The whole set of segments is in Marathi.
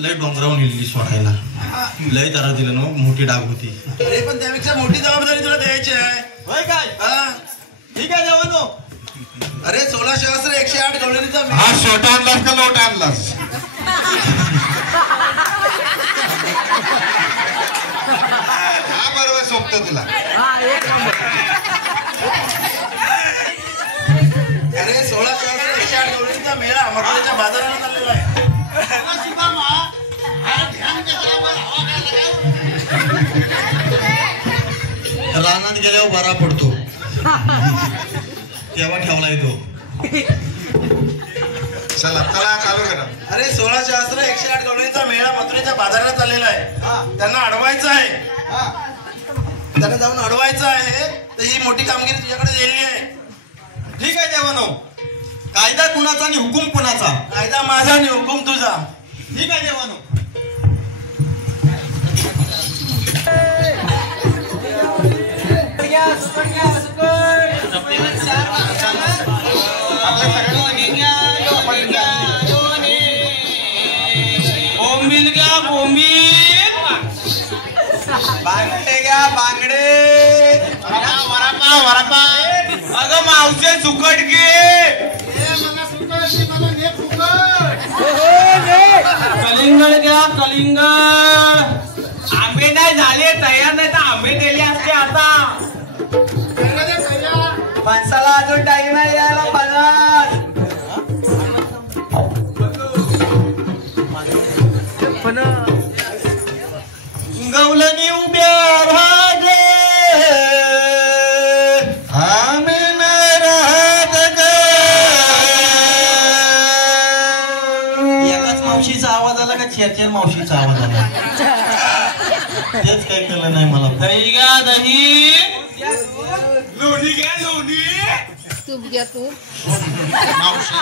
लय डोंगरावून इल्ली सोडायला लय तारा दिलं ना मोठी डाग होती. अरे पण त्यापेक्षा मोठी जबाबदारी तुला द्यायची आहे. होय काय? ठीक आहे जवानो. अरे 16 108 गवळणीचा हा छोटा आणलास का लोट आणलास? हा बरोबर सोपत तुला. अरे 16 108 गवळणीचा मेळा मकराच्या बाजाराला चाललेला आहे. रानात गेल्यावर बरा पडतो तेव्हा ठेवला येतो. चला चला चालू करा. अरे 16 108 गवळणीचा मेळा मथुरेच्या बाजाराला चाललेला आहे. त्यांना अडवायचं आहे. त्यांना जाऊन अडवायचं आहे. तर ही मोठी कामगिरी तुझ्याकडे दिलेली आहे. ठीक आहे देवानो. कायदा कुणाचा आणि हुकूम कुणाचा? कायदा माझा आणि हुकूम तुझा. ठीक आहे देवानो. बांगडे घ्या बांगडे. वरापा अगं मावशे सुकट घे. कलिंगड घ्या कलिंगड. आंबे नाही झाले तयार नाही तर आंबे दिले असते आता. माणसाला अजून टाईम नाही यायला बाजार. गवलनी उभ्या राहते आम्ही नाही राहत ग. एकाच मावशीचा आवाज आला का चार मावशीचा आवाज आला? तेच काही कळलं नाही मला. दही घ्या दही. लोणी घ्या लोणी. तूप घ्या तूप. मावशी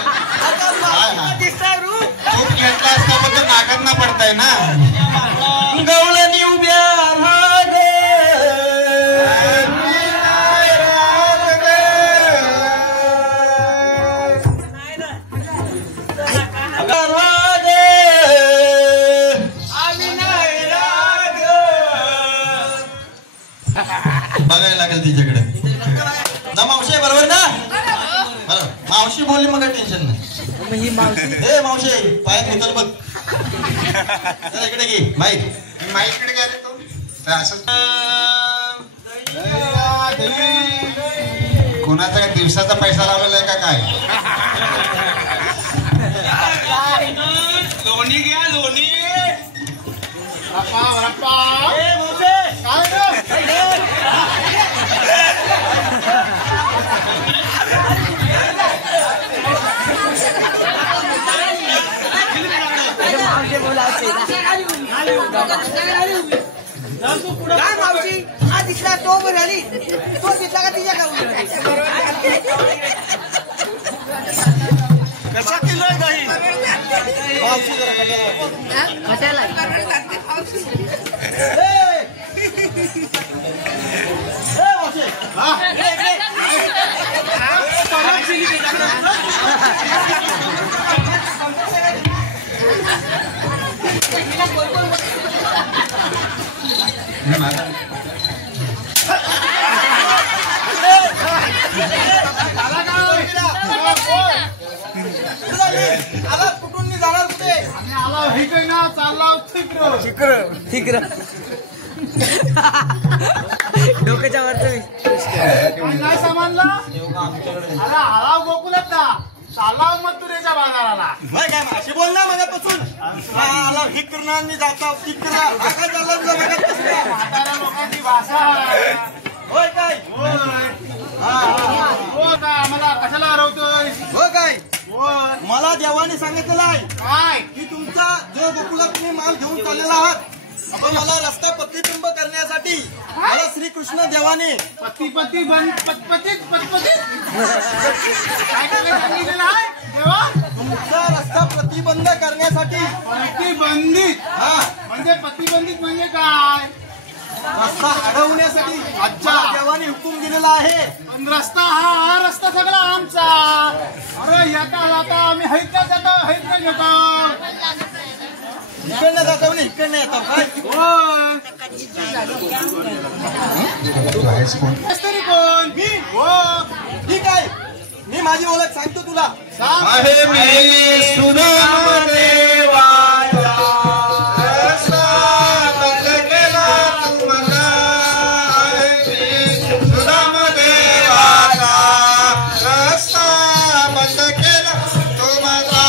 तूप घेतला असता मग तो नाकांना पडताय ना. गवळणी उभ्या राहते बघायला लागेल तिच्याकडे. ना मावशी आहे बरोबर ना? मावशी बोलली मग काही टेन्शन नाही. ए मावशी पायात घेतल बघ. इकडे घे माईक. माईक कडे काय रे तो? कोणाचा काय दिवसाचा पैसा लावलेला आहे का काय? लोणी घ्या लोणी. काय मावशी हा दिसला तो झाली तो दिसला का तिच्या गावी कसा किलो आहे दही? कशाला कुठून मी जाणार कुठे डोक्याच्या वरचं तुमच्याकडे अरे आला गोकुलात ना चालला मथुरेच्या बाजाराला. काय अशी बोल ना मगापासून आला हे करणार मी जातो ठीक करणार काय चाललं तुला बघत कसं म्हाताऱ्या लोकांची भाषा आहे. होय काय हो का आम्हाला कशाला हरवतोय. हो काय होय मला देवाने सांगितलेलं आहे काय की तुमचा जो गोकुळात तुम्ही माल घेऊन चाललेला आहात आपण मला रस्ता प्रतिबिंब करण्यासाठी मला श्रीकृष्ण देवाने पती पती बन पतपतीत पतपतीत काय काय सांगितलेलं आहे देवा. तुमचा रस्ता प्रतिबंध करण्यासाठी प्रतिबंधित हा म्हणजे प्रतिबंधित म्हणजे काय. रस्ता अडवण्यासाठी अच्छा. मला देवाने हुकूम दिलेला आहे. पण रस्ता हा रस्ता सगळा आमचा. अरे येता जाता आम्ही हैत्या जातो हैत्या घेतो. इकडनं जातो ना इकडनं येतो काय तरी कोण मी हो ठीक आहे मी माझी ओळख सांगतो तुला आहे मी सुदाम देवाचा रस्ता बंद केला तुम्हाला. आहे मी सुदाम देवाचा रस्ता बंद केला तुम्हाला.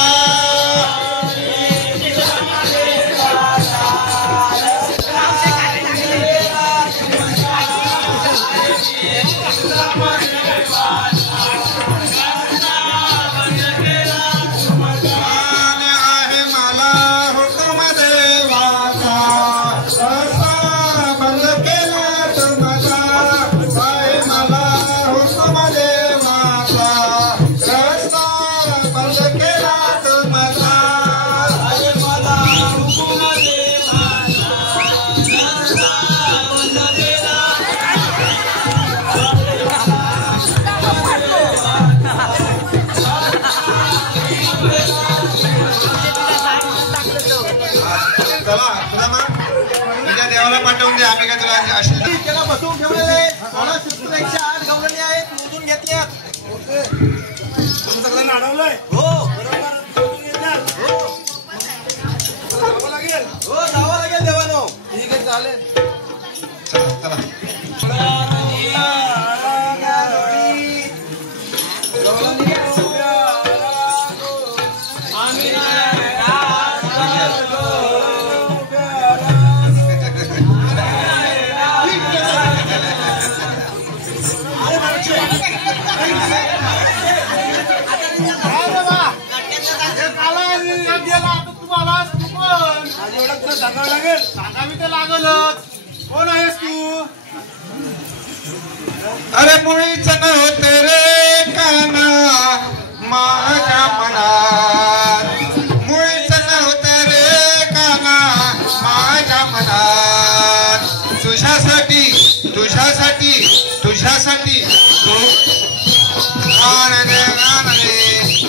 आहे मला हुकुम देवाचा रस्ता बंद केला तुम्हाला. आहे मला हुकुम देवाचा रस्ता बंद केला तुम्हाला. आहे मला हुकुम चला सुदामा तुझ्या देवाला पाठवून दे. आम्ही काय तुला अशी त्याला बसवून ठेवलेले आहे. 16,108 गवळणी आहेत मोजून घेतल्या. तुम्ही सगळ्यांना अडवलंय. हो जावं लागेल. हो जावं लागेल देवानो. ठीक आहे चालेल. चला चला माझी ओळख तुला सांगावं लागेल. सांगावी तर लागलच. कोण आहेस तू. अरे मुळीच नव्हते रे काना माझ्या मनात. मुळीच नव्हते रे काना माझ्या मनात. तुझ्यासाठी तुझ्यासाठी तुझ्यासाठी आनंदे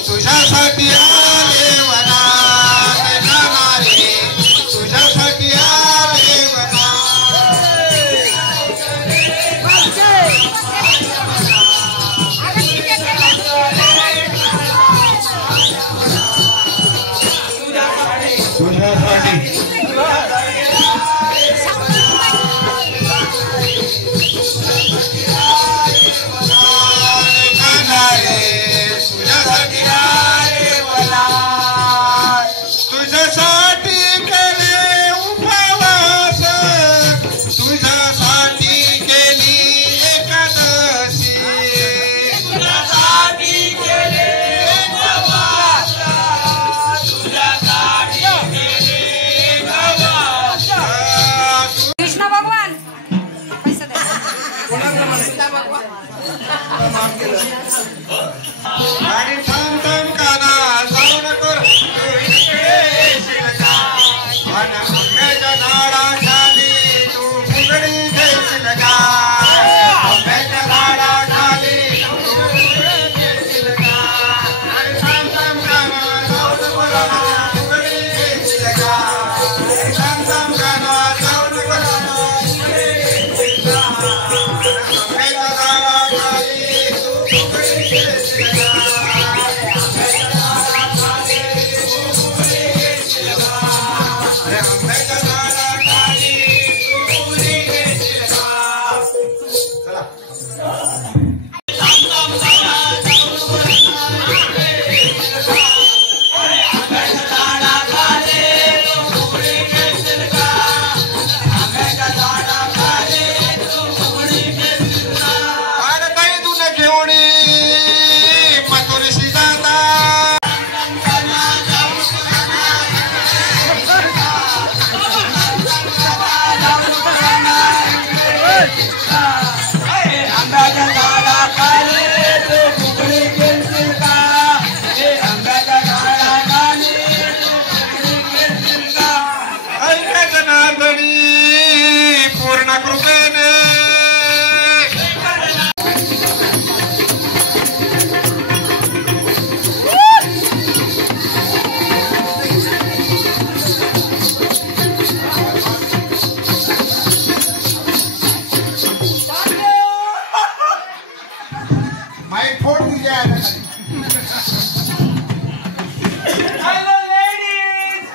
तुझ्यासाठी आले वनात जाणारे. तुझ्यासाठी आले वनात. तुझ्यासाठी सर्वांना कृपेने माईक फोड तुझ्या हाताखाली. हॅलो लेडीज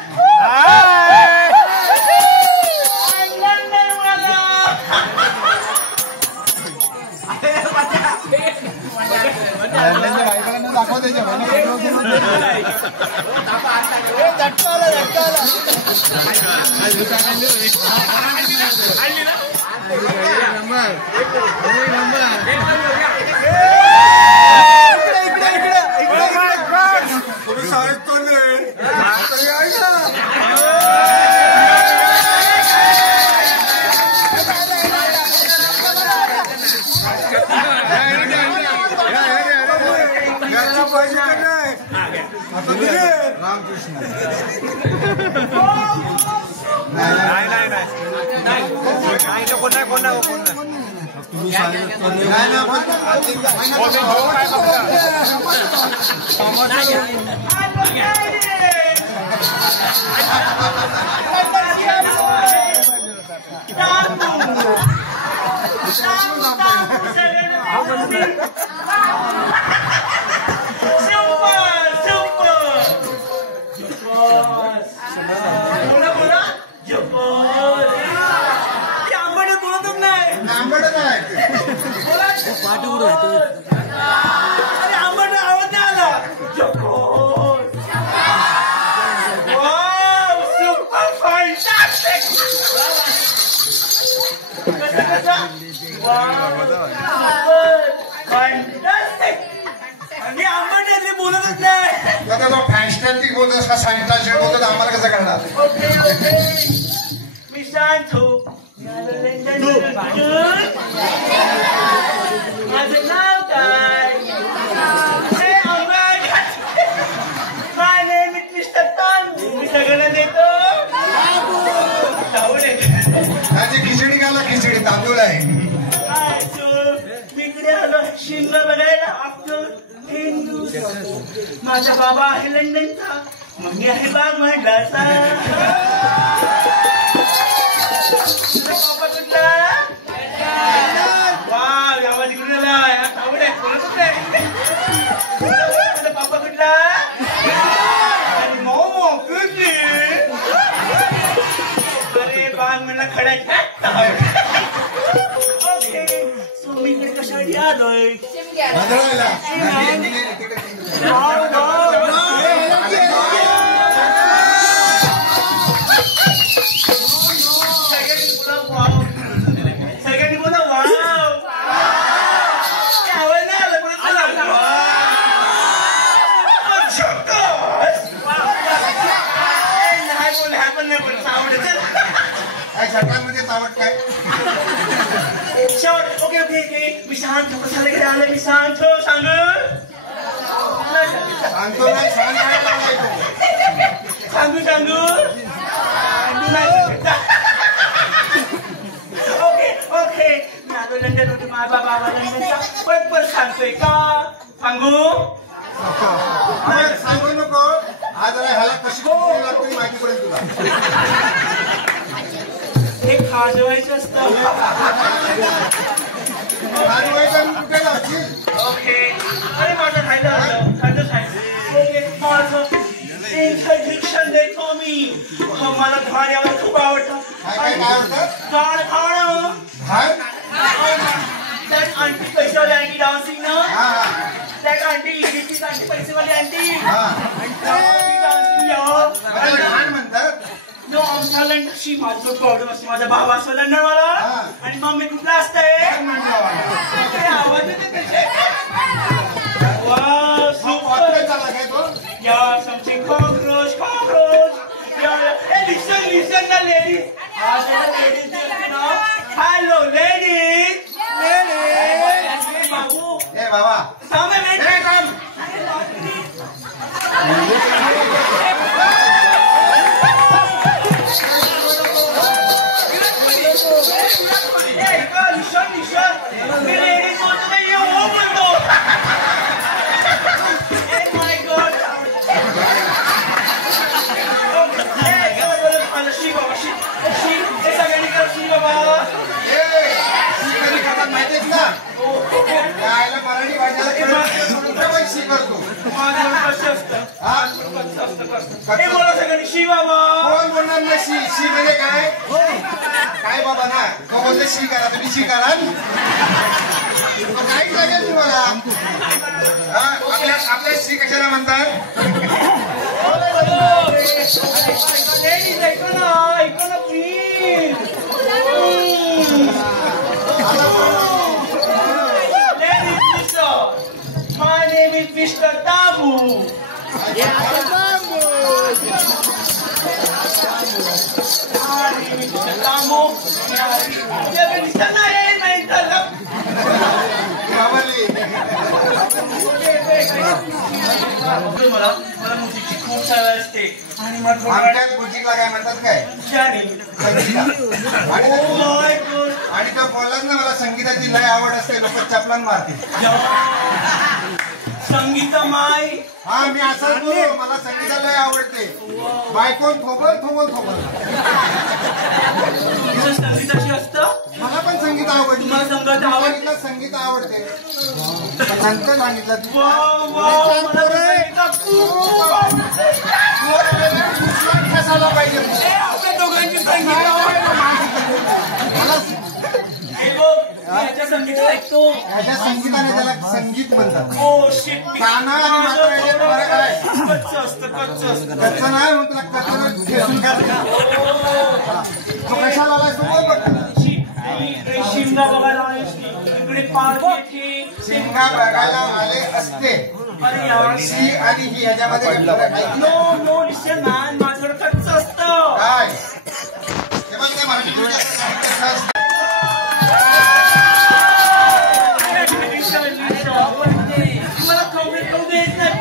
दाखव त्याच्या फॅन्स्टॅटिक बोलतोस का सॅनिटायझर बोलतो आम्हाला कसं करणार मी शांत हो माझं नाव काय माय नेम इज मिस्टर तांदूळ मी सगळ्यांना देतो त्याची खिचडी घाला खिचडी तांदूळ आहे मी इकडे आलो शिमला बघायला आफ्टर हिंदू माझा बाबा आहे लंडनचा मग मी आहे बाग मंडळाचा बाबा कुठला वा गावा तिकडे आवडे माझा बाबा कुठला आणि मोमो कुठली अरे बाग म्हणला खडा ओके सो मी इकडे कशासाठी आलोय सगळ्यांनी बोला वाव आवाज नाही आला पण नाही बोल नाही बोल आवडत शर्टांमध्ये चावट काय शेवट ओके ओके ओके मी शांत कशाला इकडे आलं मी शांत सांग सांगतो नाही सांगू सांगू ओके ओके मी आलो लंडन होतो माझा बाबा लंडनचा पण सांगतोय का सांगू सांगू नको आज ह्याला कशी लागतो माहिती पडेल तुला हे खाजवायचं असतं ओके अरे माझं खायचं ओके माझं इंट्रोडक्शन देतो मी मला खाण्यावर खूप आवडतं खाण त्यात आंटी पैसेवाली आंटी डान्सिंग ना त्यात आंटी इडीची आंटी पैसेवाली आंटी म्हणतात जो आमचा लंडनशी माझं प्रॉब्लेम असतो माझा भाव असतो लंडनवाला आणि मम्मी कुठला असतंय आवाज येते त्याचे या समथिंग कॉक्रोच लिसन ना लेडीज हॅलो लेडीज बाबू बाबा सामने निशान मी लेडीज बोलतो नाही ये हो बोलतो माय गॉड शी बाबा शी हे सगळ्यांनी कर शी बाबा माहितीच ना यायला मराठी भाषेला शी करतो हे बोला सगळ्यांनी शी बाबा कोण बोलणार ना शी शी म्हणजे काय काय बाबा ना तो बोलते शी करा तुम्ही शी करा काहीच लागेल तुम्हाला आपल्या शी कशाला म्हणतात ऐको ना please My name is Mr. Tabu. मला मुलीची खूप सवय असते आणि मुलीला काय म्हणतात काय आणि तो बोललाच ना मला संगीताची लय आवड असते लोक चपलान मारते संगीता माय हा मी असंच बोलू मला संगीता लय आवडते बायकोन थोबल थोबल थोबल संगीताशी असतं मला पण संगीत आवडते मला संगीत आवडते नंतर सांगितलं कसाला पाहिजे दोघांची याच्या संगीत ऐकतो याच्या संगीताने त्याला संगीत म्हणतात ओ शिट गाणं आणि मात्र याच्यात फरक आहे कच्चं असतं कच्चं नाही मग तुला कच्चं घेऊन तो कशाला आलाय तो बोल बघ शिमगा बघायला आले इकडे पार्टी शिमगा बघायला आले असते सी आणि ही ह्याच्यामध्ये फरक आहे नो लिसन मॅन माझं कच्चं असतं काय हे बघ ते मराठी मला कमेंट करू देत नाही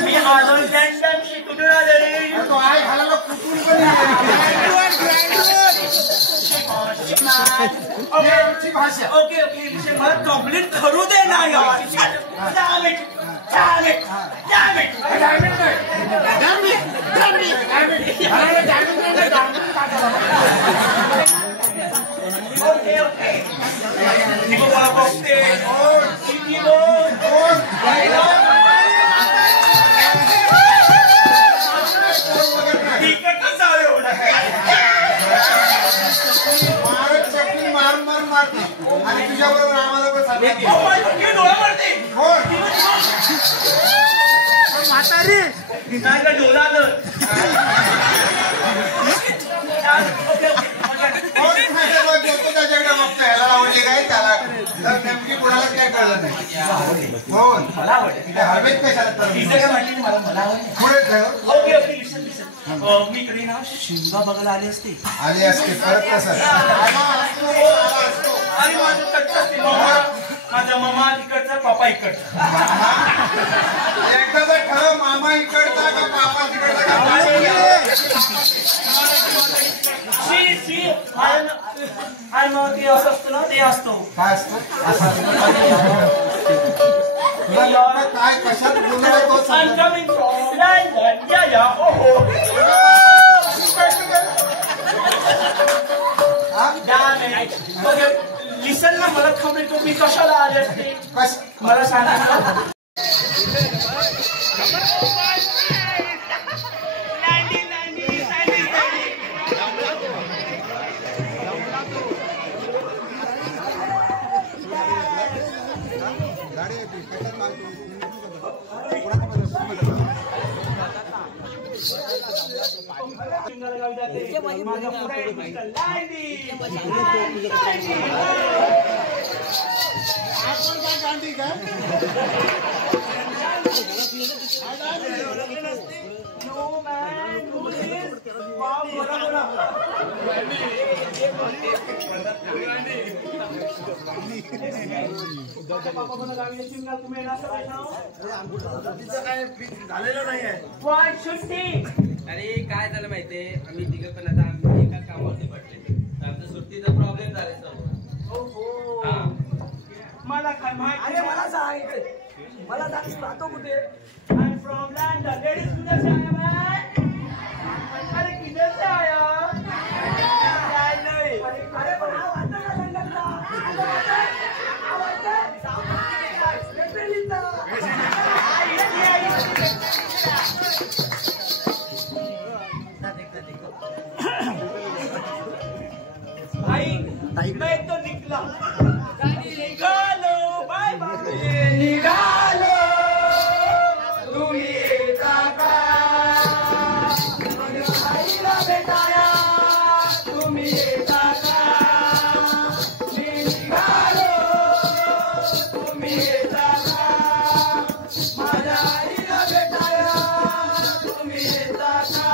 मी आलो लंडनशी कुठून आले रे तो आहे घालायला कुठून पण भाषा ओके ओके मला कंप्लीट करू दे ना यार ओके ओके बघते आणि तुझ्याबरोबर आम्हाला पण म्हातारी काय का डोला त्याच्याकडे बघतो ह्याला आवडले काय त्याला नेमकी कुणालाच काय कळलं नाही कोण मला आवडते हवेत कशाला पुढे ठेव ओके ओके लिसन लिसन मी इकडे ना शिमगा बघायला आले असते परत कसं आणि माझं कच्चं असते माझा मामा इकडचा पापा इकडचा एकदा खरं मामा इकडचा का पापा तिकडचा आणि मग ते असं असतं ना ते असतो काय असतं काय कशात बोलणार तो I'm coming from London. Yeah, oh. Damn it. Okay, listen ना मला खबर तुम्ही कशाला आले असते मला सांगा माझ्या पुढे गांधी का No man, do this. Wow, बाबा मला गावी येतील का तुम्ही येणार का? तिचं काय फिक्स झालेलं नाही आहे. वाय सुट्टी अरे काय झालं माहितीये, आम्ही तिघं पण आता आम्ही एका कामावरती पडले, आमचा सुट्टीचा प्रॉब्लेम झाला सर्व. ओहो मला काय माहिती. अरे मला सांग, मला सांग तू राहतो कुठे? I'm from London. Ladies किधर से आया मैं? अरे किधर से आया? अरे पण हा वाटतं का लंडनचा? हा वाटतं? बेंगलोरचा. भाई मैं तो निकला, निकालो बाय बाय, निकालो तुम्ही येता का? आईला भेटाया तुम्ही येता का? मी निघालो तुम्ही येता का? माझ्या आईला भेटाया तुम्ही येता का?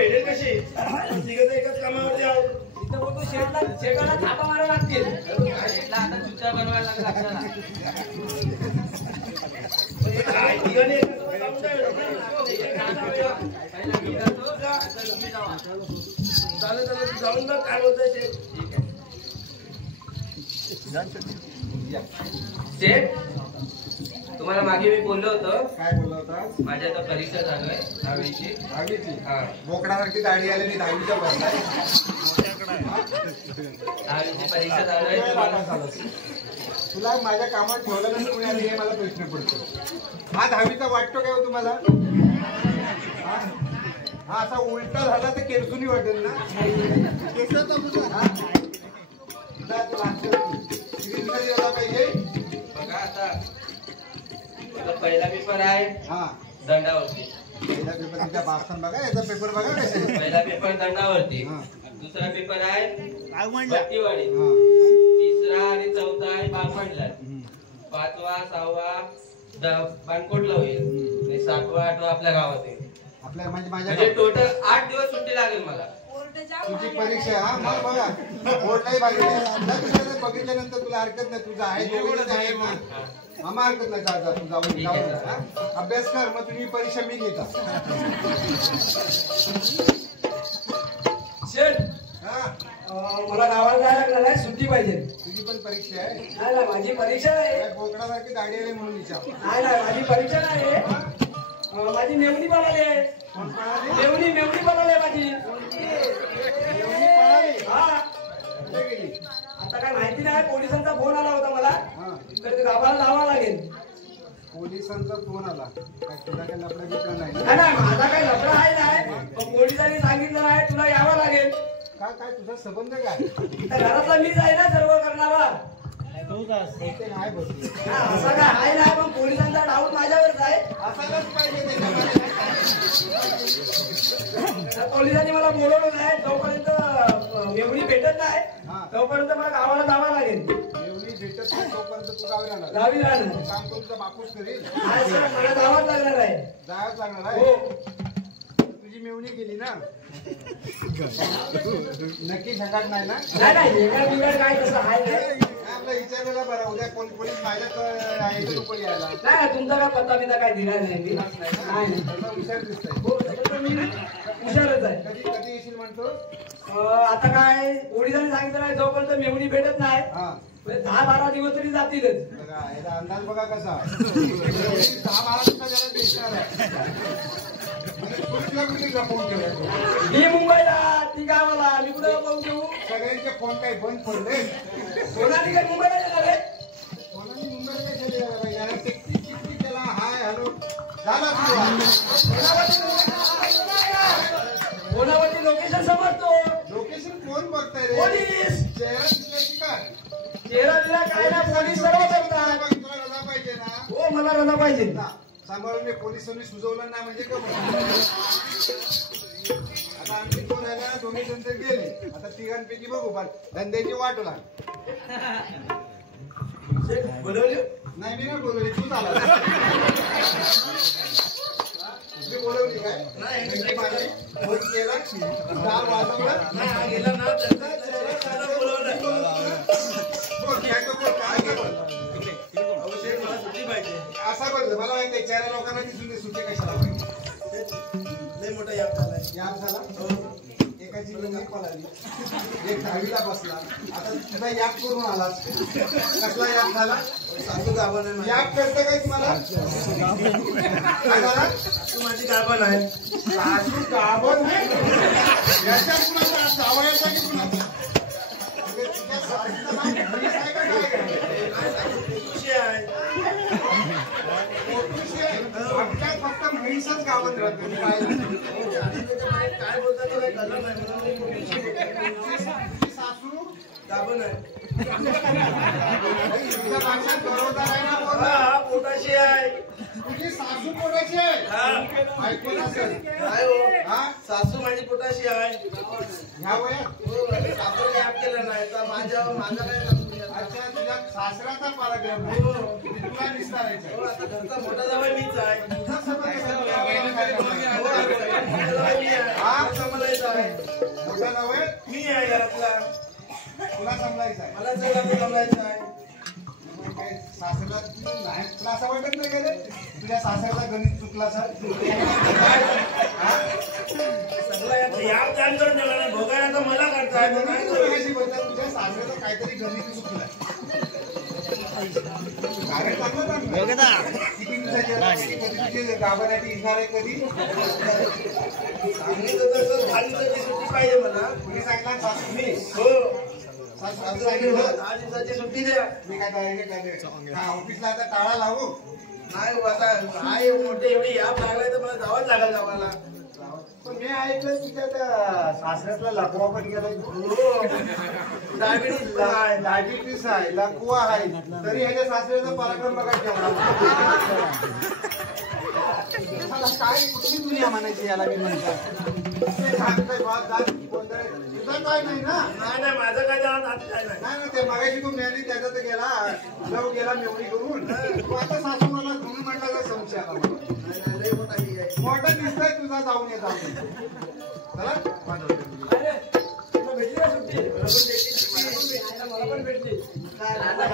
भेटेल कशी? तिघं एकच कामावरती आहोत. शेताला थापा मारावं लागतील. आता चुच्या बनवायला लागेल आपल्याला. तिघांनी एकच काम करायचं. चालेल चालेल, जाऊन बघ काय बोलतोय ते. शेठ, तुम्हाला मागे मी बोललो होतो, काय बोलला होता? माझ्या आता परीक्षा चालू आहे 10वीची. दहावीची हा, बोकडासारखी दाढी आली नाही, दहावीच्या भरलाय. 10वीची परीक्षा चालू आहे. तुम्हाला तुला माझ्या कामात ठेवलं नाही कोणी आली हे मला प्रश्न पडतो. हा दहावीचा वाटतो काय हो तुम्हाला? हा असा उलटा झाला तर केरसुनी वाटेल ना. पाहिजे बघा आता पहिला पेपर आहे हा दंडावरती. पहिला पेपर तुमच्या बारसन बघा, याचा पेपर बघा कसे. पहिला पेपर दंडावरती, हा. दुसरा पेपर आहे भट्टीवाडी, हा. तिसरा आणि चौथा आहे बामणला, पाचवा सहावा बाणकोटला होईल आणि 7वा 8वा आपल्या गावात येईल. आपल्या म्हणजे माझ्या म्हणजे टोटल 8 दिवस सुट्टी लागेल मला. तुझी परीक्षा आहे. हा मग बघा बोर्डलाही बघितल्यानंतर तुला हरकत नाही. तुझं आहे दोघीचं आहे ना, आम्हा हरकत नाही. जा तू जाऊन अभ्यास कर, मग तुझी परीक्षा मी घेता. शेठ, हा मला गावाला जायला लागणार आहे, सुट्टी पाहिजे. परीक्षा आहे? नाही नाही, माझी परीक्षा आहे. काय बोकडासारखी दाढी आली म्हणून विचार. नाही नाही, माझी परीक्षा नाही. माझी मेवणी पळाली आहे. कोण पळाली? मेवणी पळाली आहे माझी. एवढी पळाली? हा, कुठे गेली? आता काय माहिती नाही. पोलिसांचा फोन आला होता मला, हा, तर ते गावाला लावावं लागेल. पोलिसांचा फोन आला. काय तुला काही लफडा बिफडा नाही? नाही नाही, माझा काही लफडा आहे नाही, पण पोलिसांनी सांगितलं नाही तुला यावं लागेल. काय काय तुझा संबंध काय? तर घरातला मीच आहे ना सर्व करणारा. बहुतेक आहे बसली. हा, असं काय आहे नाही, पण पोलिसांचा डाऊट माझ्यावरच आहे. असायलाच पाहिजे त्याच्यामध्ये. तर पोलिसांनी मला बोलवलं नाही. जोपर्यंत मेवणी भेटत नाही हा. तोपर्यंत मला गावाला जावं लागेल. एवढी भेटत नाही तोपर्यंत तू गावी राहणार. गावी राहणार. काम करून तुझा बापूस करेल. हा सर, मला जावंच लागणार आहे. जायच लागणार हो. आहे. तुझी मेवणी गेली ना? नक्की झकाट नाही ना? नाही नाही, एका बिघाड काय तसं आहे नाही. आपला विचारलेला बरं. उद्या पोलीस माझ्यात आहे लोक यायला. नाही, तुमचा काय पत्ता बिता काय दिला नाही मी. नाही त्याचा हुशार दिसतंय. हो, तसं तर मी हुशारच आहे. कधी कधी येशील म्हणतो? आता काय पोलिसांनी सांगितलं नाही, जोपर्यंत मेवणी भेटत नाही हा 10-12 दिवस तरी जातीलच. बघा याचा अंदाज बघा कसा. 10-12 दिवसात याला दिसणार आहे. कुठल्या कुठे लपवून ठेवायचं? मी मुंबईला, ती गावाला. मी कुठे पाहून घेऊ? सगळ्यांचे फोन काही बंद पडले. कोणाने काय मुंबईला येणार आहे? कोणाने मुंबईला काय केले याला बाई? याला टिक त्याला हाय हॅलो झाला तुला. कोणावरती लोकेशन समजतो? लोकेशन कोण बघताय रे? पोलीस. चेहरा दिसल्याची काय? चेहरा बिरा काय ना, पोलीस सर्व बघतात. तुला रजा पाहिजे ना? हो, मला रजा पाहिजे. सांभाळून मी पोलिसांनी सुचवलं ना म्हणजे आता आमची दोन राहिल्या, दोन्ही जण तर गेले. आता तिघांपैकी बघू पण धंद्याची वाट लाग. बोलवले? नाही मी नाही बोलवली, तूच आला. मी बोलवली काय? नाही फोन केला, दार वाजवलं. नाही गेला ना त्याला बोलवलं. बोल, काय तो बोल, काय ते बोल. अभिषेक मला सुट्टी पाहिजे. असा बोलतो मला माहिती आहे, चार लोकांना दिसून दे सुट्टी कशाला पाहिजे. लय मोठा याप झालाय. याप झाला. एकाची लंगी पळाली, एक 10वीला बसला. आता तुझा याप करून आलास. कसला याप झाला? सासू गाभण आहे माझी. याप करतं काय तुम्हाला? काय झाला? सासू माझी गाभण आहे. सासू गाभण आहे? याच्या कुणाचा जावयाचा की कुणाचा? म्हणजे तुझ्या सासूचं नाव पोलीस आहे का काय आहे? खुशी आहे. पोटूशी आहे. आमच्यात फक्त म्हैसच गावात राहते. काय बोलतात तो काही कळलं नाही म्हणून मी तुझी सासू गाभण आहे. तुझ्या भाषेत बरोबर आहे ना बोल? हा पोटाशी आहे. तुझी सासू पोटाची आहे. हा ऐकून असेल. काय हो हा सासू माझी पोटाशी आहे. ह्या वयात हो सासू याप केला नाही तर माझा काय काम करूया? अच्छा तुझ्या सासऱ्याचा पराक्रम आहे. हो तुला विस्तारायचं. हो, आता घरचा मोठा जावई मीच आहे. तुझा संबंध काय? हो, मोठा जावई मी आहे. हा? सांभाळायचं आहे. मोठा नाव आहे. मी आहे घरातला. तुला समजायचं आहे. मला सगळं सांभाळायचं आहे. मग काय सासऱ्याला नाही तुला असं वाटत नाही गेले तुझ्या सासऱ्याला गणित चुकला सर? सगळं याप काम करून ठेवला नाही. भोगायला तर मला करताय. तर काय करू? तुझ्या सासऱ्याचं काहीतरी गणित चुकलं. कार्य चांगलं किती दिवसाची कधी तुझे गाभाऱ्याची इजणार आहे कधी? सांगितलं तसं झाली तर ती सुट्टी पाहिजे मला. कुणी सांगितलं सासू? मी हो सासू आता सांगितलं 10 दिवसाची सुट्टी द्या. मी काय ऑफिसला आता टाळा लावू. नाही हो, आता काय मोठे एवढी याप लागलाय तर मला जावंच लागेल गावाला. पण मी ऐकलं तुझ्या त्या सासऱ्यातला लकवा पण गेलाय. डायबिटीज पण आहे. डायबिटीस आहे, लकवा आहे, तरी ह्याच्या सासऱ्याचा पराक्रम बघा काय कुठली दुनिया म्हणायची याला मी म्हणतात. तुझा काय नाही ना? नाही माझं काय जाणार आता काय नाही. नाही ना ते मागायची तू मिळाली त्याचा तर गेला लव गेला मेवणी करून. तू आता सासू मला म्हणून म्हटला का संशय आला मला. लय मोठा ही आहे. मोठा दिसतंय तुझा जाऊन ये जाऊन. चला अरे, तुला भेटली का सुट्टी? मला पण भेटली. आता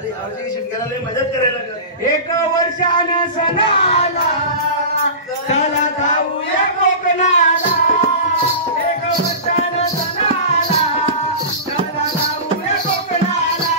गावाची शिटक्याला लय मदत करायला लागत. एक वर्षानं सणाला चला जाऊया कोकणाला. एक वर्षानं सणाला चला जाऊया कोकणाला.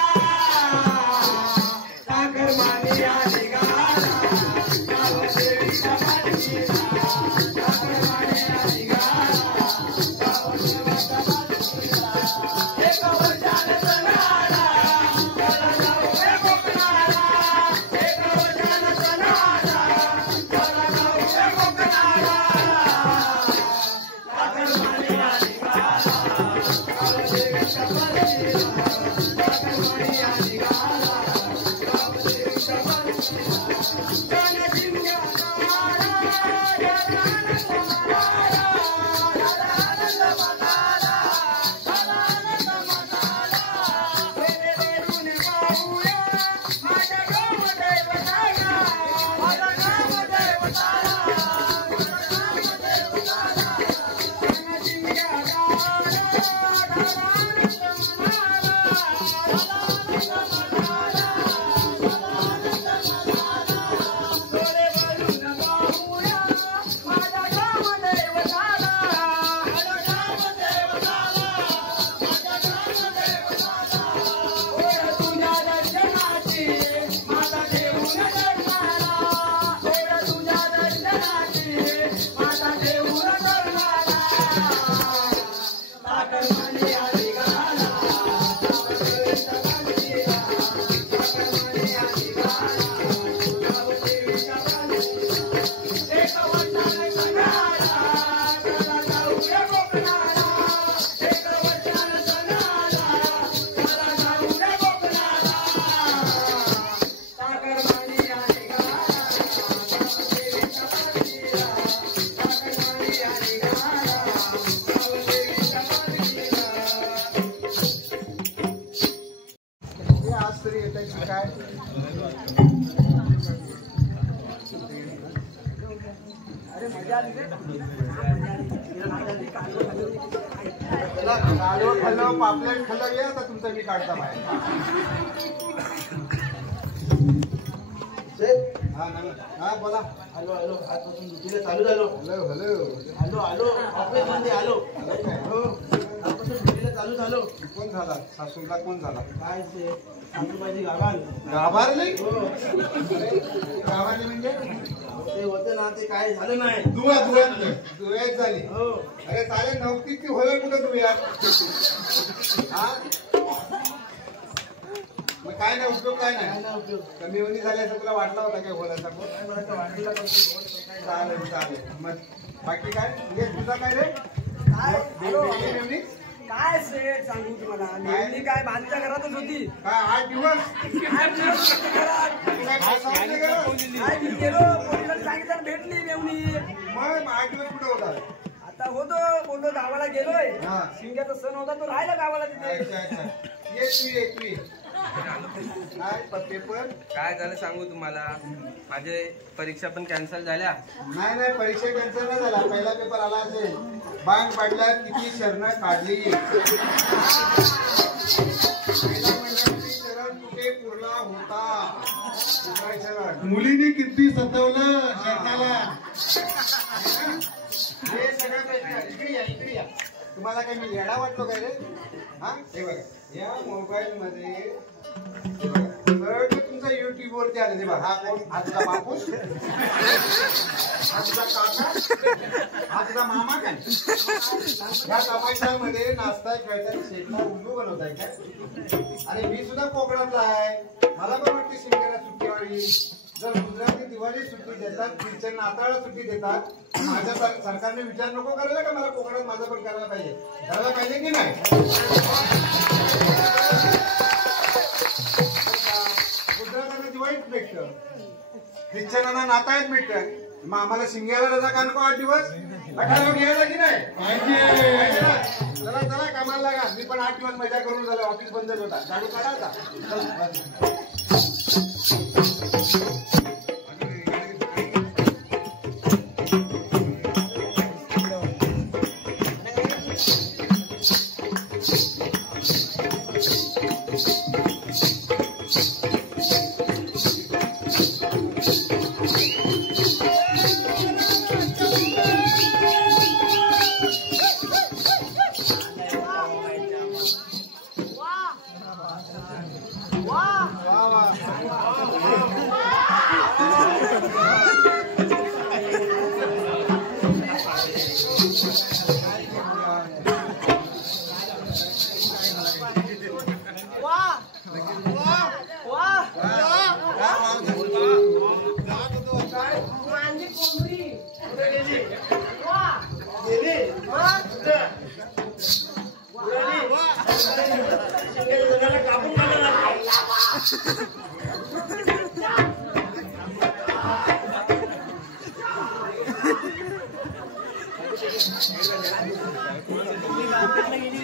खाल्लं पापलेट खाल्लं या आता तुमचं मी काढता बाहेर. हा बोला. हॅलो हॅलो आजपासून ड्युटीला चालू झालो. Hello hello hello hello office मध्ये आलो. हो आजपासून ड्युटीला चालू झालो. कोण झाला सासूला? कोण झाला? काय ते सासूबाईची गावाल गाभारली. हो गाभारली म्हणजे ते होते ना ते काय झालं नाही. दुव्यात झाली. हो अरे चालेल नव्हती ती होईल कुठं दुव्यात. हा मग काय नाही उपयोग. काय नाही कमी होणी झाली असं तुला वाटला होता काय बोलायचा? चालेल चालेल. मग बाकी काय म्हणजे तुझा काय रे? काय सेठ सांगू तुम्हाला, नेमणी काय बांधच्या घरातच होती. काय 8 दिवस? 8 दिवस घरात काय मी गेलो पोलिसांनी सांगितलं भेटली नेमणी. मग 8 दिवस कुठे होता? आता होतो बोललो गावाला गेलोय. हा. शिंग्याचा सण होता तो राहिला गावाला तिथे. अच्छा अच्छा. ये काय पेपर काय झालं सांगू तुम्हाला, माझे परीक्षा पण कॅन्सल झाल्या. नाही नाही परीक्षा कॅन्सल नाही झाला. पहिला पेपर आला असेल. बांग पाडल्यात किती शरण काढली. पहिला मंडळाची शरण कुठे पुरला होता. मुलीने किती सतवलं शरणाला. हे सगळं प्रश्न इकडे या. तुम्हाला काय मी येडा वाटलो काय रे? हा हे बघा या मोबाईल मध्ये सगळं तुमचं युट्यूब वरती आले. ते बघा हा कोण? हा तुझा बापूस, हा तुझा काका, हा तुझा मामा. काय या तमाशामध्ये नाचताय खेळताय शेतला उल्लू बनवताय काय? आणि मी सुद्धा कोकणातला आहे. मला पण वाटते शिमग्याला सुट्टी व्हावी. जर गुजराती दिवाळी सुट्टी देतात, ख्रिश्चन नाताळला सुट्टी देतात, माझ्या सरकारने विचार नको करायला का मला कोकणात माझं पण करायला पाहिजे की नाही? गुजराताला दिवाळीच भेटतं, ख्रिश्चनांना नाताळच भेटतं. मग आम्हाला शिंग्याला रजा का नको 8 दिवस? 18 लोक यायला की नाही? चला चला कामाला लागा. मी पण 8 दिवस मजा करून झालं. ऑफिस बंदच होता. झाडू काढा आता.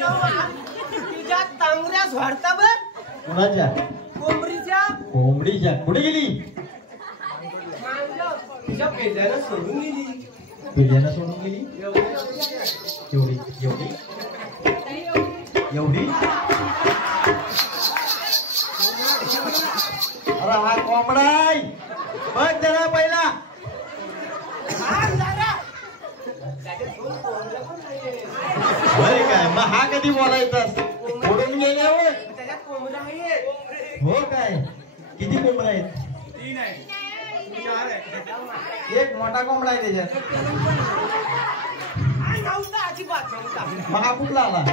तुझ्या तांगड्या झोडता बर कोणाच्या कोंबडीच्या कोंबडीच्या कुठे गेली तुझ्या पेल्यानं सोडून गेली पिल्ल्यानं सोडून गेली एवढी एवढी एवढी अरे हा कोंबडा आहे बघ जरा पहिला काय मग हा कधी बोलायचा सोडून गेल्यावर त्याच्यात कोंबडा आहे हो काय किती कोंबडा आहेत 3 आहे 4 आहे एक मोठा कोंबडा आहे त्याच्यात नव्हता अजिबात नव्हता मग हा कुठला आला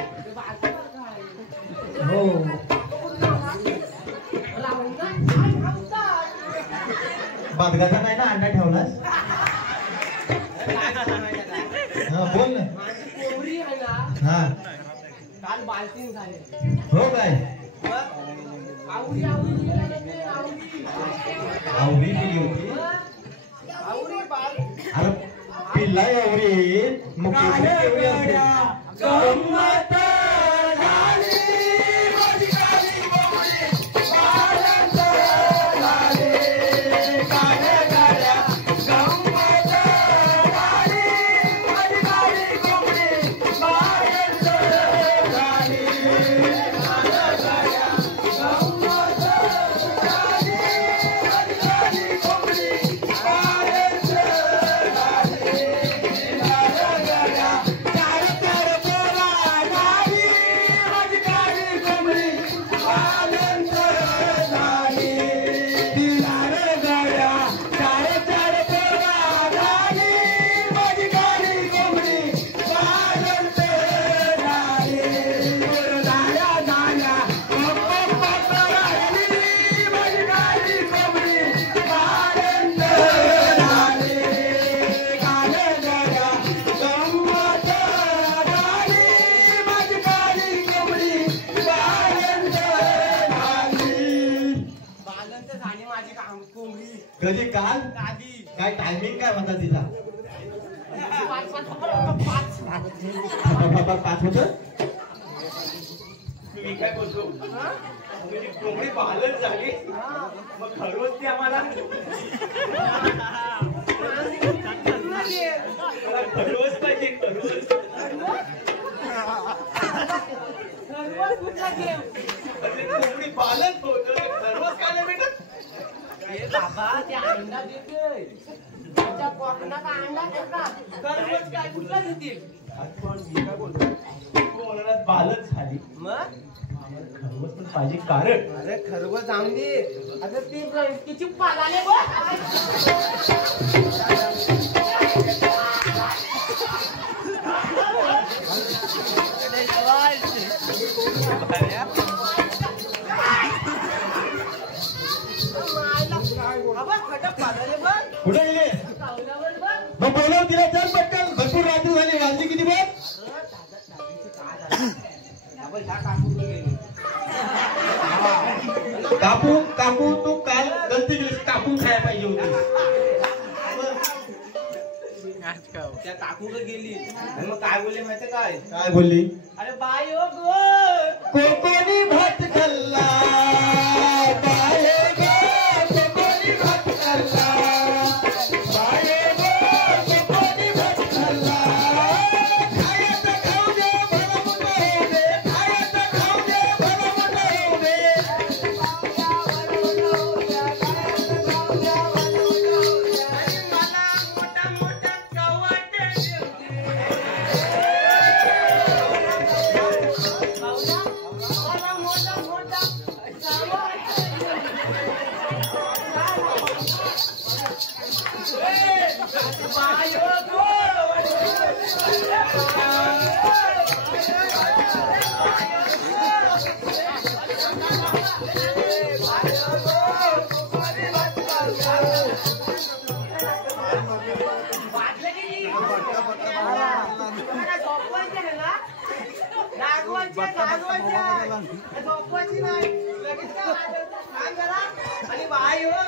हो बादगाचा नाही ना अंडा ठेवलास हा बोल ना माझी कोंबडी आहे ना हा काल बालतीन झाले हो काय आवडी आवडी आवरी दिली होती आवडी बाल अरे पिल्ला आवरी मग कोंबडी केवढी असते? गंमत कधी काल काय टायमिंग काय होता तिचा 5 होत मी काय बोलतो म्हणजे कोंबडी पालच झाली मग खरवच ती आम्हाला खरवच पाहिजे खरवच कोंबडी पालच होत खरवच काय भेटत बाबा ते अंडा देते त्या कोकणात अंडा देतात खरवच काय कुठला देतील बालच झाली मग खरवस पण पाहिजे कारण अरे खरवच आमदी आता ती किती पालाले बघ कुठे गेले मग बोलव तिला चल पटकन भरपूर रात्री झाली वाजली किती बघ कापू कापू तू काल गलती केलीस कापून खायला पाहिजे होती त्या काकू गेली मग काय बोलले माहिती काय बोलली अरे बाय हो गो कोकोनी भात खाल्ला बाय गो कोकोनी भात खाल्ला बाय गो कोकोनी भात खाल्ला खायचं खाऊ दे भला मोठा होऊ दे खायचं खाऊ दे भला मोठा होऊ दे आणि बाई हो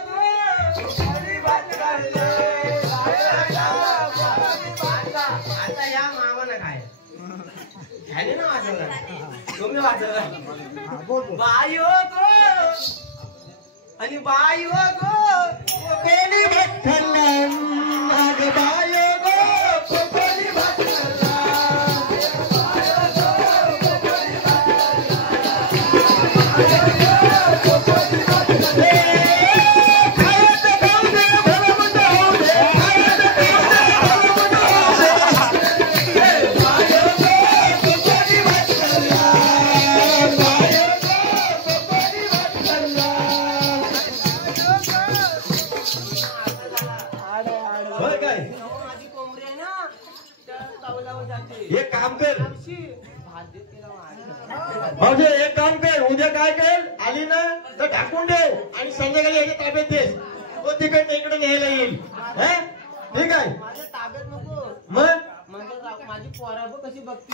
आता या मामानं काय ह्याने ना वाजवलं तुम्ही वाजवलं बायो गो आणि बायो गो कोणी भटकला नाग बायो गो कोणी भटकला एक काम कर भाऊजी, एक काम कर, उद्या काय कर, आली ना तर ढाकून ठेव आणि संध्याकाळी याच्या ताब्यात देस. तो तिकडे इकडे न्यायला येईल. ठीक आहे? माझ्या ताब्यात नको मग माझी पोरा बघ कशी बघते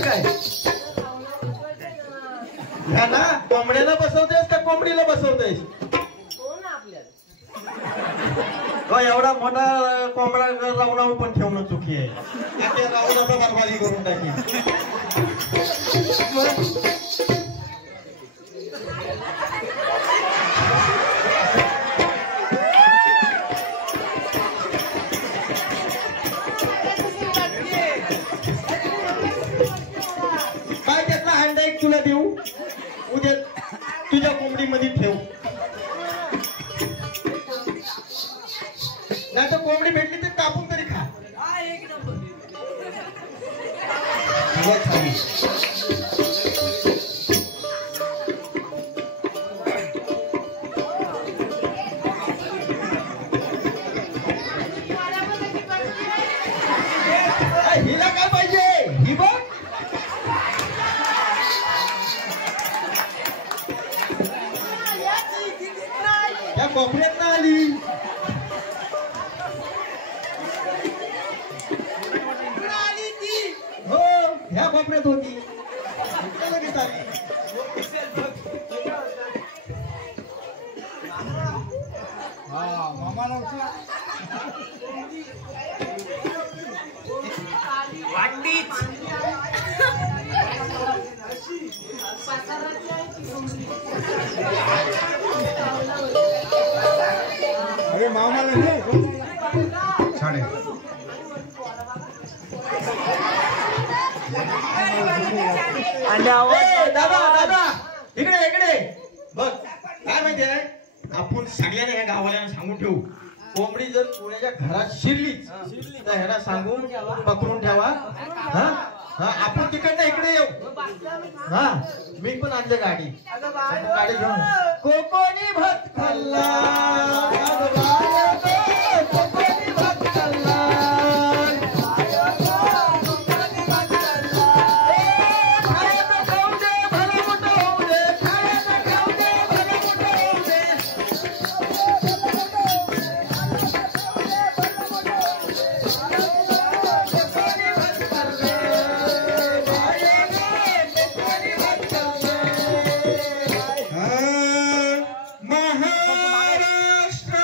काय ह्या ना कोंबड्याला बसवतेस का कोंबडीला बसवतेस? कोण आपल्याला एवढा मोठा कोंबडा रावणावर पण ठेवणं चुकी आहे. त्या रावणाचा बरबादी करून टाकी. काय त्यातला अंडा एक तुला देऊ, उद्या तुझ्या कोंबडीमध्ये ठेव. नाही तर कोंबडी भेटली तर कापून तरी खा. हिला काय पाहिजे? ही बघ या कोपऱ्यात ना आली. हो ह्या कोपऱ्यात होती. लगेच आली. अरे मामाला छान आहे. दादा दादा इकडे इकडे बघ. काय माहितीये, आपण सगळ्यांना या गावाला सांगून ठेवू, कोंबडी जर कोणाच्या घरात शिरलीच तर ह्याला सांगून पकडून ठेवा. आपण तिकडनं इकडे येऊ. मी पण आणले गाडी. गाडी घेऊन कोकोनी भात खाल्ला, कोकोनी भात खाल्ला. महाराष्ट्र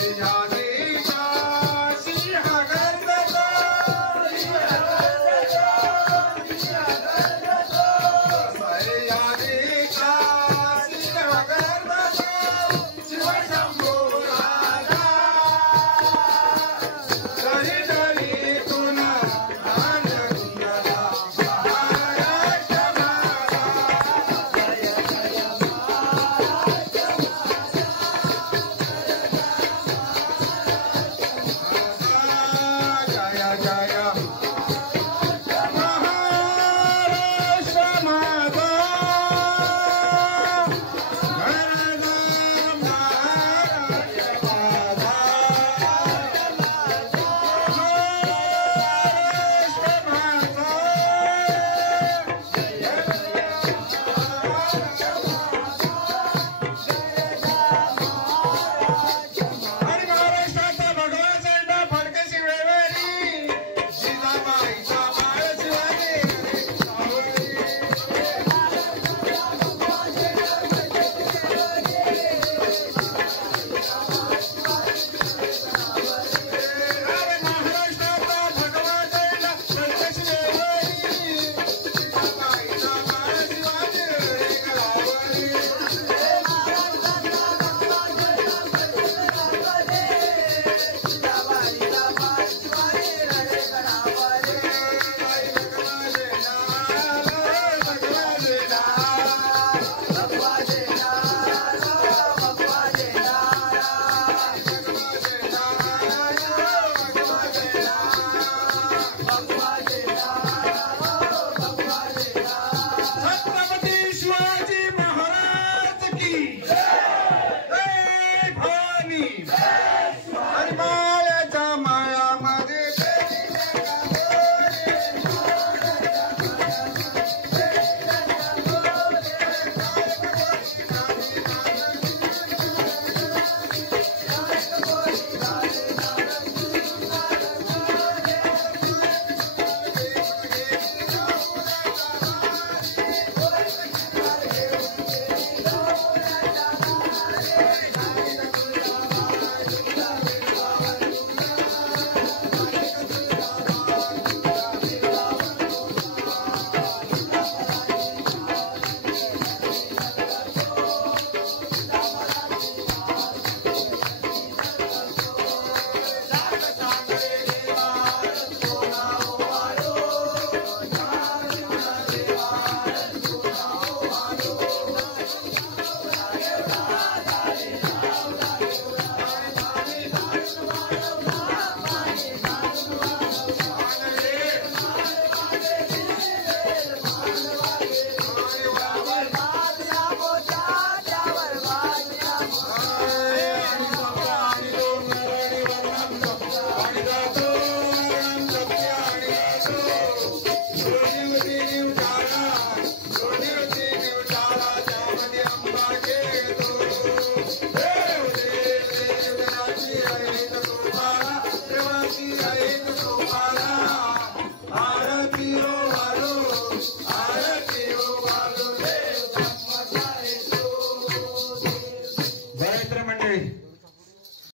हरे राम